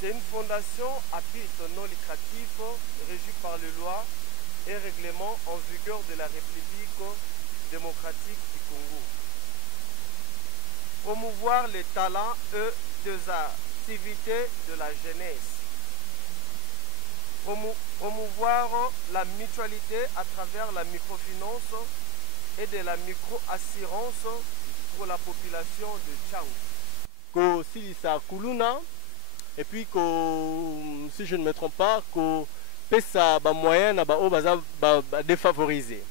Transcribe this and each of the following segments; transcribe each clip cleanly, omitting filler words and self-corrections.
C'est une fondation à but non lucratif régie par les lois et règlements en vigueur de la République démocratique du Congo. Promouvoir les talents et des activités de la jeunesse. Promouvoir la mutualité à travers la microfinance et de la micro-assurance pour la population de Tchang. Ko Silisa Kuluna, et puis si je ne me trompe pas, ko pesa ba moyen na ba o baza ba défavorisé.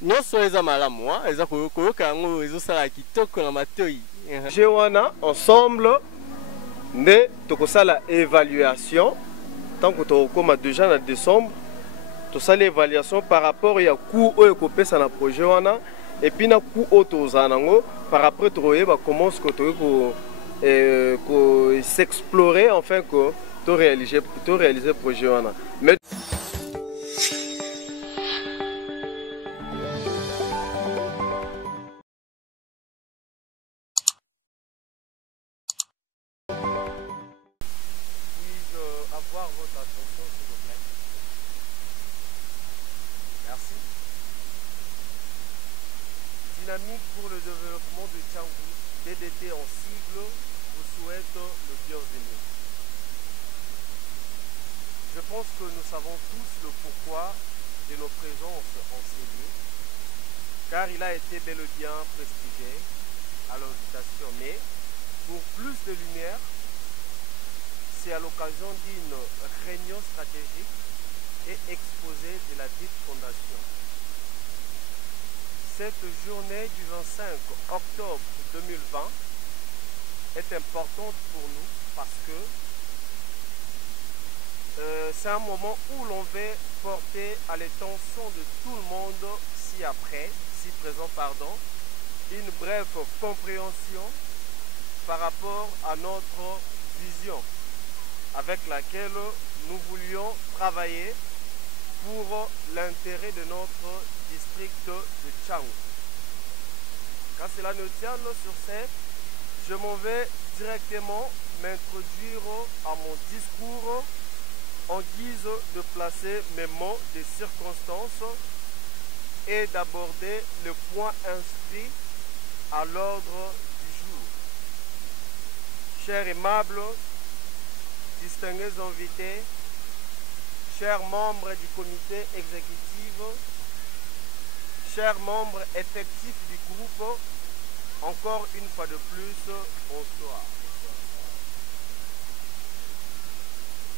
Nyonso eza malamu, eza koyoka yango ezosala kitoko na matoi. Jewana ensemble nde tokosala évaluation tant que tokoma déjà na décembre tosala évaluation par rapport ya coût oyo kopesa na projet wana et puis na coût oyo tozala nango par après tokoyeba comment ce que tokoki ko s'explorer enfin que to réaliser projet wana. Mais avoir votre attention s'il vous plaît. Merci. Dynamique pour le développement de Tchangou, DDT en sigle, vous souhaite le bienvenu. Je pense que nous savons tous le pourquoi de nos présences en ces lieux, car il a été bel et bien prestigé à l'invitation. Mais pour plus de lumière, c'est à l'occasion d'une réunion stratégique et exposée de la dite fondation. Cette journée du 25 octobre 2020 est importante pour nous parce que c'est un moment où l'on veut porter à l'attention de tout le monde si présent, une brève compréhension par rapport à notre vision avec laquelle nous voulions travailler pour l'intérêt de notre district de Tchang. Quand cela nous tient sur ce, je m'en vais directement m'introduire à mon discours en guise de placer mes mots de circonstances et d'aborder le point inscrit à l'ordre du jour. Chers aimables, distingués invités, chers membres du comité exécutif, chers membres effectifs du groupe, encore une fois de plus, bonsoir.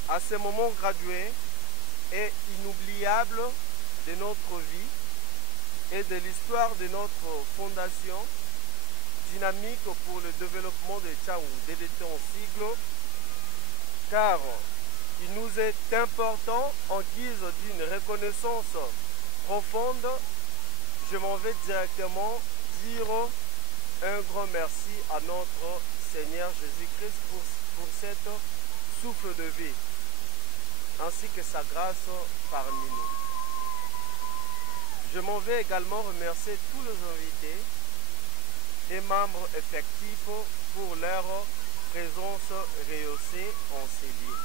À ce moment gradué et inoubliable de notre vie et de l'histoire de notre fondation, Dynamique pour le développement de Tchangou, DDT en sigle, car il nous est important, en guise d'une reconnaissance profonde, je m'en vais directement dire un grand merci à notre Seigneur Jésus-Christ pour cette souffle de vie, ainsi que sa grâce parmi nous. Je m'en vais également remercier tous les invités et membres effectifs pour leur présence rehaussée en ces lieux.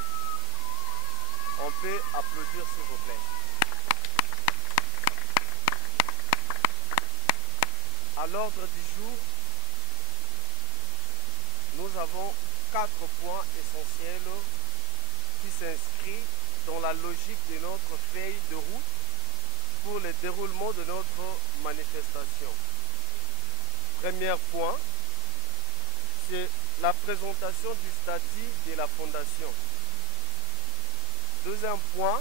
On peut applaudir s'il vous plaît. À l'ordre du jour, nous avons 4 points essentiels qui s'inscrivent dans la logique de notre feuille de route pour le déroulement de notre manifestation. Premier point, c'est la présentation du statut de la fondation. Deuxième point,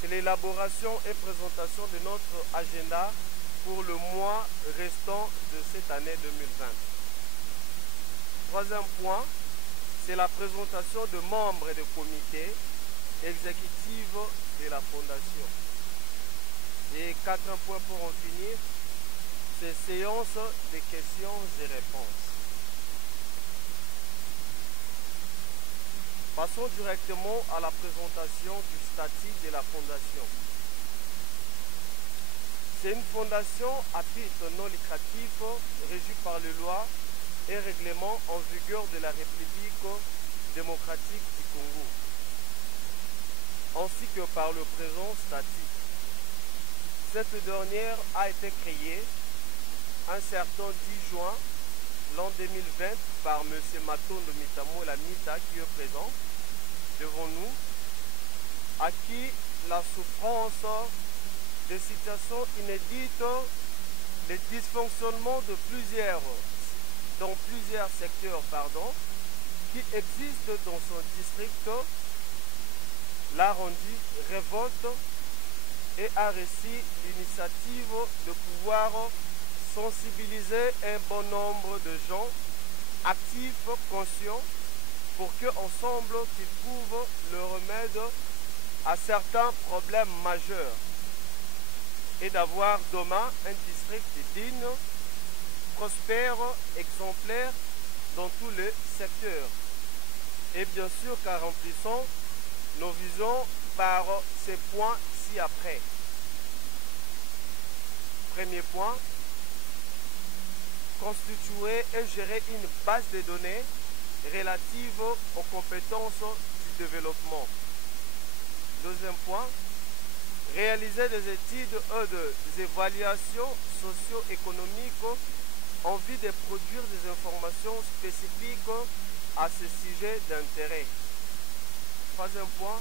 c'est l'élaboration et présentation de notre agenda pour le mois restant de cette année 2020. Troisième point, c'est la présentation de membres et de comités exécutifs de la fondation. Et quatrième point pour en finir, c'est séance de questions et réponses. Passons directement à la présentation du statut de la fondation. C'est une fondation à but non lucratif régie par les lois et règlements en vigueur de la République démocratique du Congo, ainsi que par le présent statut. Cette dernière a été créée un certain 10 juin l'an 2020 par M. Matondo Mitamo Lamita qui est présent devant nous, à qui la souffrance des situations inédites, les dysfonctionnements dans plusieurs secteurs qui existent dans son district l'a rendu révolte et a reçu l'initiative de pouvoir sensibiliser un bon nombre de gens actifs, conscients, pour qu'ensemble ils trouvent le remède à certains problèmes majeurs et d'avoir demain un district digne, prospère, exemplaire dans tous les secteurs. Et bien sûr qu'en remplissant nos visions par ces points ci-après. Premier point, constituer et gérer une base de données relative aux compétences du développement. Deuxième point, réaliser des études et des évaluations socio-économiques en vue de produire des informations spécifiques à ce sujet d'intérêt. Troisième point,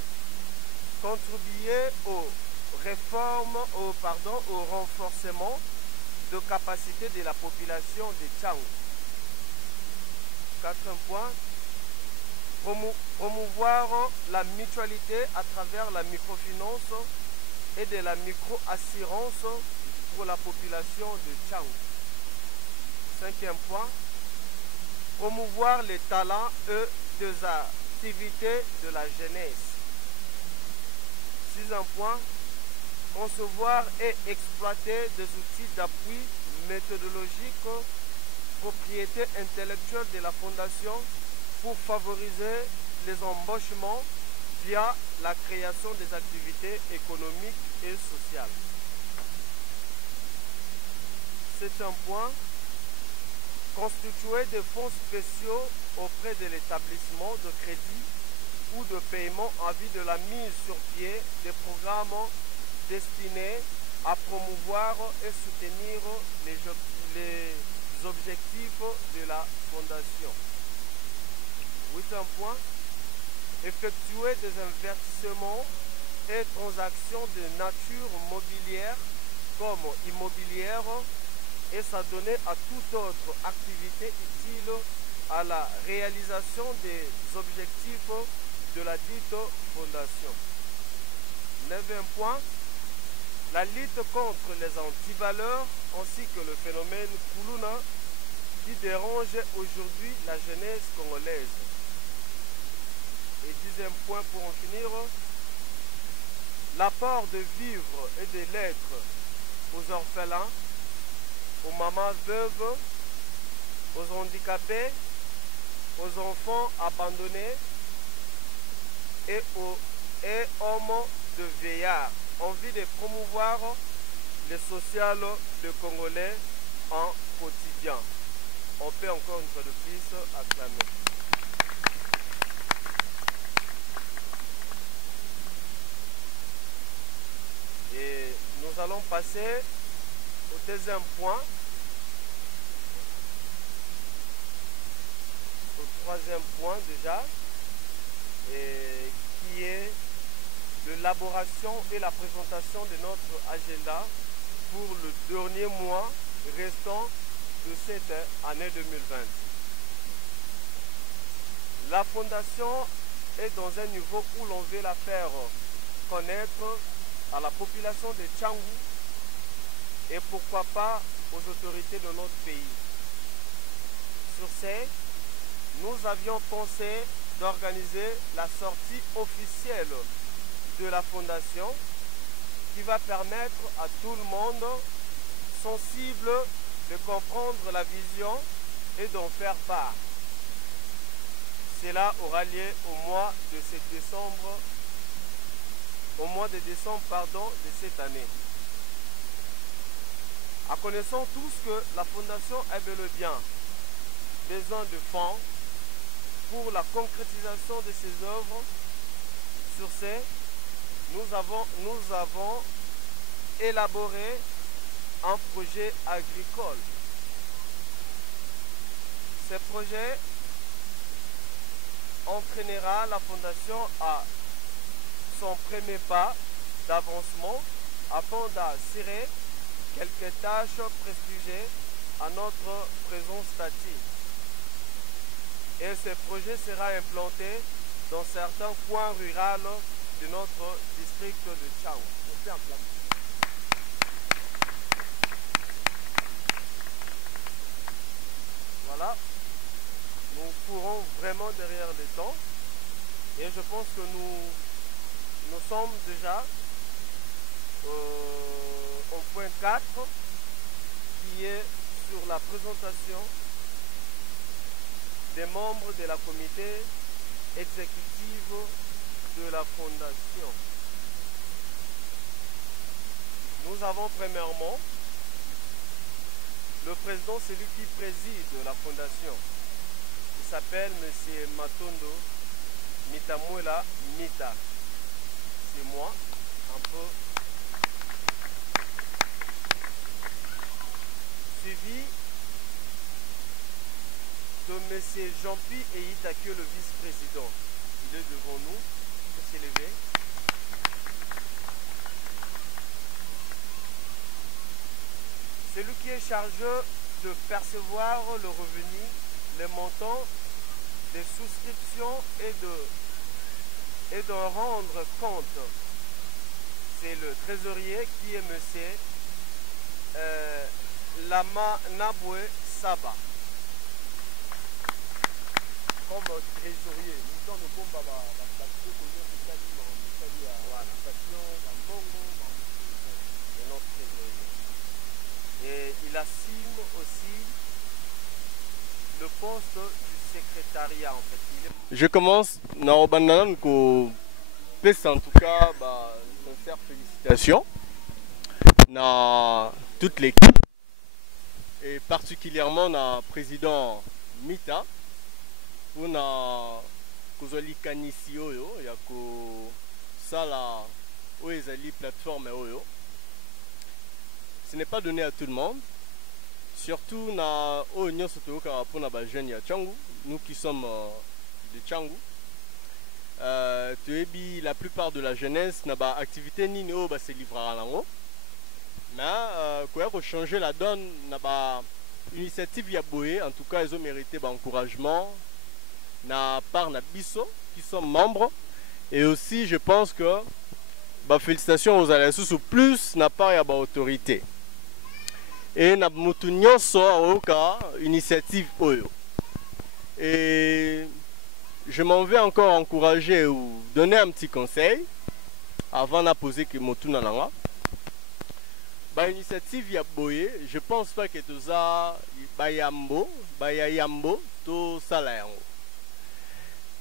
contribuer aux réformes, au renforcement de capacité de la population de Tchang. Quatrième point, promouvoir la mutualité à travers la microfinance et de la micro-assurance pour la population de Tchang. Cinquième point, promouvoir les talents et des activités de la jeunesse. Sixième point, concevoir et exploiter des outils d'appui méthodologique, propriété intellectuelle de la Fondation pour favoriser les embauchements via la création des activités économiques et sociales. C'est un point, constituer des fonds spéciaux auprès de l'établissement de crédit ou de paiement en vue de la mise sur pied des programmes destinés à promouvoir et soutenir les objectifs de la Fondation. Huitième point, effectuer des investissements et transactions de nature mobilière comme immobilière et s'adonner à toute autre activité utile à la réalisation des objectifs de la dite Fondation. Neuvième point, la lutte contre les antivaleurs ainsi que le phénomène Kuluna qui dérange aujourd'hui la jeunesse congolaise. Et dixième point pour en finir, l'apport de vivres et de lettres aux orphelins, aux mamans veuves, aux handicapés, aux enfants abandonnés et aux hommes de vieillards, en vue de promouvoir le social de Congolais en quotidien. On peut encore une fois de plus acclamer. Et nous allons passer au deuxième point, au troisième point déjà, et qui est l'élaboration et la présentation de notre agenda pour le dernier mois restant de cette année 2020. La Fondation est dans un niveau où l'on veut la faire connaître à la population de Tchangou et pourquoi pas aux autorités de notre pays. Sur ce, nous avions pensé d'organiser la sortie officielle de la Fondation qui va permettre à tout le monde sensible de comprendre la vision et d'en faire part. Cela aura lieu au mois de décembre, de cette année. En connaissant tous que la Fondation est bel et bien besoin de fonds pour la concrétisation de ces œuvres. Sur ce, nous avons élaboré un projet agricole. Ce projet entraînera la Fondation à son premier pas d'avancement afin d'assurer quelques tâches prestigieuses à notre présent statut. Et ce projet sera implanté dans certains coins ruraux de notre district de Tchang. Voilà, nous courons vraiment derrière le temps et je pense que nous sommes déjà au point 4 qui est sur la présentation des membres de la comité exécutive de la Fondation. Nous avons premièrement le président, celui qui préside la Fondation. Il s'appelle M. Matondo Mitamwela Mita. C'est moi, un peu. Suivi de M. Jean-Pierre Eitakio, le vice-président. Il est devant nous. Il s'est levé. Celui qui est chargé de percevoir le revenu, les montants des souscriptions et de rendre compte. C'est le trésorier qui est M. Lama Nabwe Saba. Comme trésorier, nous sommes le bon baba, notre trésorier. Et il assume aussi le poste du secrétariat en fait. Je commence en tout cas sincère félicitations à toute l'équipe et particulièrement au président Mita pour na kozali kanisi oyo ya ko sala oyo ezali plateforme oyo. Ce n'est pas donné à tout le monde, surtout na oyo soto ka pour na ba jeunes ya Tchangu, nous qui sommes de Tchangu. La plupart de la jeunesse n'a pas activité ni no ba se livrer à lango. Mais pour changer la donne n'a pas initiative ya boé, en tout cas ils ont mérité encouragement na part na biso qui sont membres et aussi je pense que félicitations aux alliances ou plus n'a pas ya autorité. Et na mutu nyonso oka initiative oyo. Et je m'en vais encore encourager ou donner un petit conseil avant de poser que motu nananga. Initiative ya boye, je pense pas que tout ça yambo to sala yango.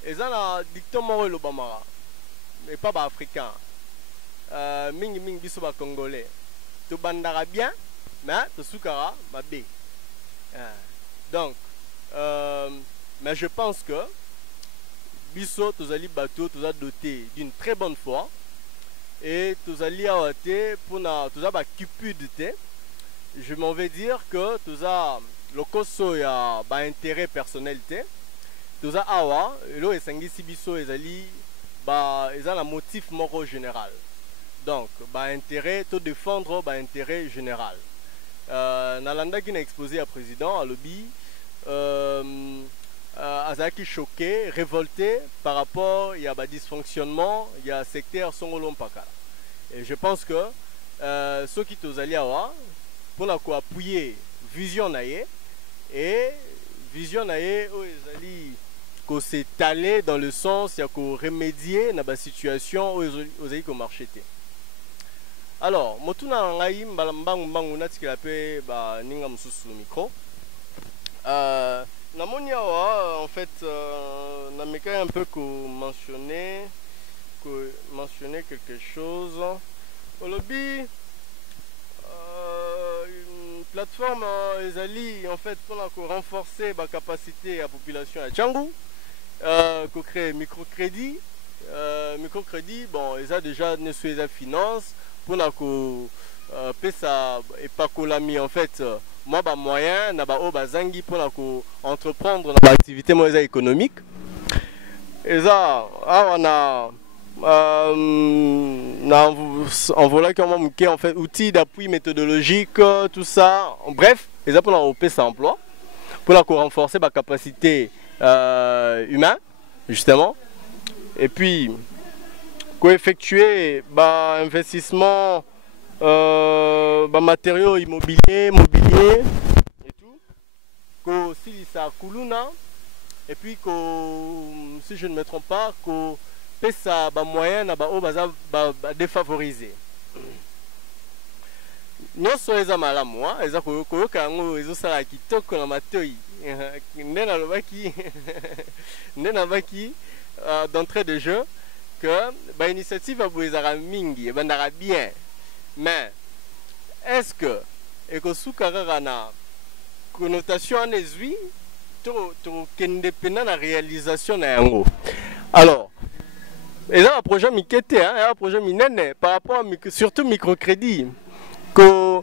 Et ça na dicton moro lo bamara. Mais pas africain. Mingi biso ba congolais. To bandara bien, mais to sukara mabe. Donc mais je pense que biso tozali bateau toza doté d'une très bonne foi et tozali awate pour na toza ba cupidité. Je m'en vais dire que toza lokoso ya ba intérêt personnalité. Toza awa elo esangisi biso ezali ba ezala motif moko général. Donc ba intérêt to défendre ba intérêt général. Nalanda qui n'a exposé à président à lobby Azaki choqué, révolté par rapport il y a un dysfonctionnement, il y a un secteur Songolom Pakala. Et je pense que ceux qui sont allés pour appuyer vision naie et vision naie où s'est allé dans le sens il y a remédier à la situation où ils ont marché. Alors, motuna ngai mbalambang banguna tikelape ba ninga mususu micro. Namonia en fait nameka un peu mentionner quelque chose. Au lobby plateforme ezali en fait pour renforcer la capacité de la population à Tchangou, qu'on crée microcrédit. Microcrédit, bon, ils ont déjà ne les finances pour la pesa et pas colami en fait. Moi, bah moyen, na ba bazangi pour la entreprendre dans l'activité économique. Et ça, on a en voilà comment en fait outils d'appui méthodologique, tout ça. Bref, ils ont pour la pesa emploi, pour la renforcer la capacité humaine justement. Et puis, effectuer investissement matériaux immobiliers, mobilier et tout. Si ça Kuluna, et puis si je ne me trompe pas, que ça moyen défavorisé. Nous sommes les malamu, les akoyokango, les osala kitoko na matoi. Nena lobaki d'entrée de jeu que l'initiative a mingi et bien. Mais est-ce que na connotation en ezui indépendant de la réalisation na yango? Alors, et là un projet mikete, un projet minene par rapport à surtout microcrédit que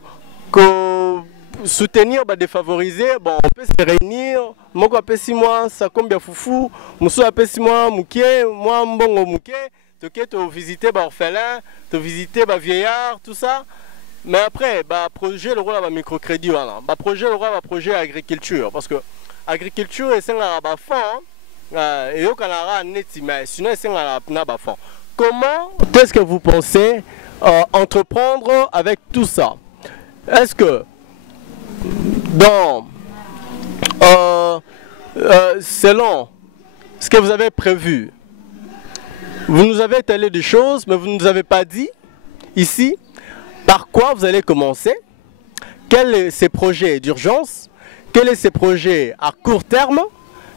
soutenir défavoriser, bon, on peut se réunir, moi je 6 mois, ça combien foufou, Moussou a 6 mois, mouké, moi mbongo mouké, tu visiter orphelin, tu visiter vieillard, tout ça. Mais après, projet le rôle de microcrédit, voilà. Projet le rôle de projet agriculture, parce que agriculture est un fond, et il y a un mais sinon c'est un fond. Comment est-ce que vous pensez entreprendre avec tout ça? Est-ce que selon ce que vous avez prévu, vous nous avez étalé des choses, mais vous ne nous avez pas dit ici par quoi vous allez commencer, quels sont ces projets d'urgence, quels sont ces projets à court terme,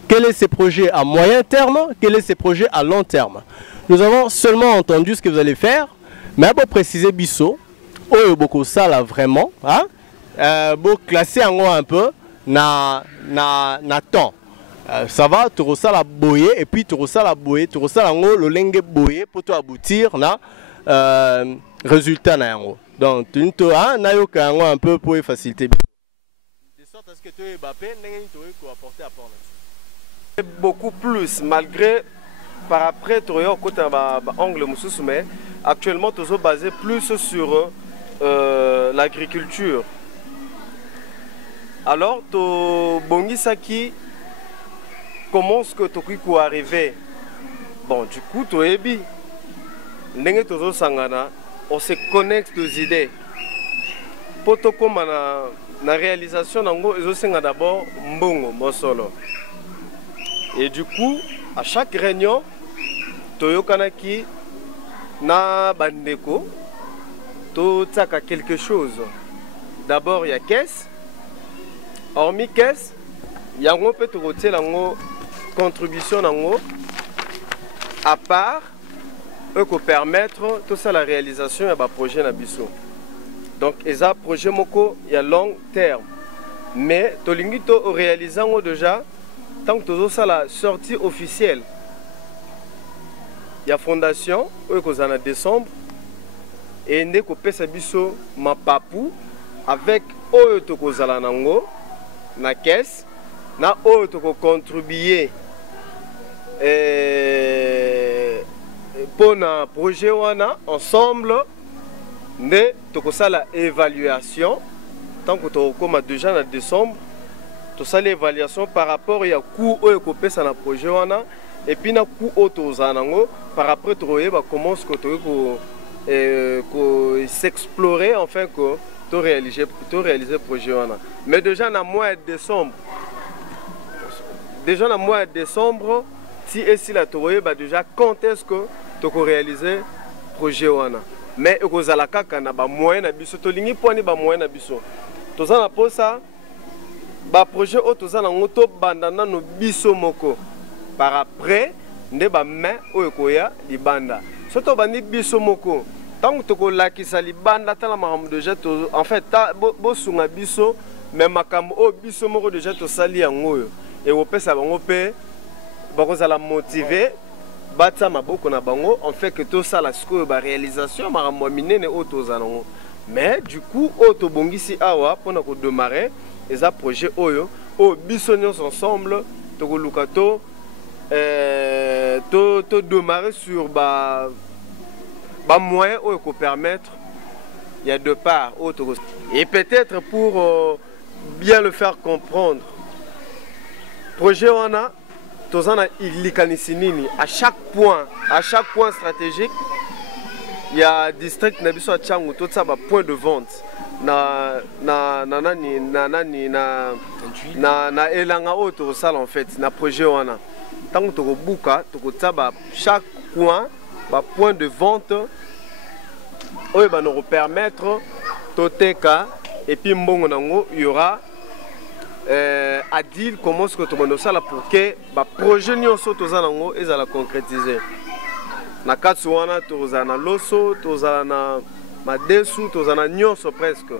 quels sont ces projets à moyen terme, quels sont ces projets à long terme. Nous avons seulement entendu ce que vous allez faire, mais pour préciser Bissot, beaucoup ça là vraiment, hein? Classer un peu na temps. Ça va, tu ressens la boyer et puis tu ressens la boyer, tu ressens le lengue boyer pour aboutir na résultat na yango. Donc tu as un peu pour faciliter. De sorte à ce que tu es Mbappé, tu peux apporter à part. Beaucoup plus malgré par après tu as côté angle mususu, mais actuellement tu es basé plus sur l'agriculture. Alors, Bongisaki, comment est-ce que tu peux arriver? Bon, du coup, tu es bien. On se connecte aux idées. Pour que la réalisation, d'abord mbongo mosolo. Et du coup, à chaque réunion, tu kanaki na bandeko, tu as quelque chose. D'abord, il y a caisse. Hormis caisse, il y a un peu de contribution à part pour permettre tout ça la réalisation de projet Nabiso. Donc, il y a un projet il y a long terme. Mais tu as réalisé déjà tant que tu as la sortie officielle. Il y a fondation, en décembre, et il y a ma papou avec eux na caisse na autre contribuer pour un projet wana ensemble ne to ça la évaluation tant que tu comme déjà en décembre tout ça l'évaluation par rapport il y a coût au pesa na projet wana et puis na coût auto zanango par après tu comment ce que tu s'explorer enfin que tu réaliser le projet. Mais déjà dans le mois de décembre, si et si la tournée, déjà quand est-ce que tu peux réaliser le projet? Mais il y a des moyens de biso, tu as des moyens de biso. Tu as pour ça, le projet tu as un biso moko. Par après, tu as des mains qui sont banda. Si tu as des biso moko, tant que tu as qui libanda ta la makambo déjà en fait ta bo sunga biso mais makambo o biso moko déjà to sali yango et au pesa bango pe bakoza la motiver batsa maboko na bango en fait que tout ça la siko ba réalisation makambo minene o to zanango mais du coup o to bongisi awa pona ko démarrer les projets oyo o biso nyons ensemble to ko lukato to démarrer sur ba moyen où il peut permettre il y a deux parts et peut-être pour bien le faire comprendre projet on a tous en a il à chaque point stratégique il y a district nabiso a Tchangu tout ça point de vente na elanga auto salle en fait na projet on a tant que buka to tsaba chaque coin point de vente oyo va nous permettre toteka et puis mbongo nango il y aura à dire comment ce que tout monde ça là pour que ba projet nyonso toza nango ezala concrétiser na katsu wana toza na loso toza na madesu toza na nyonso presque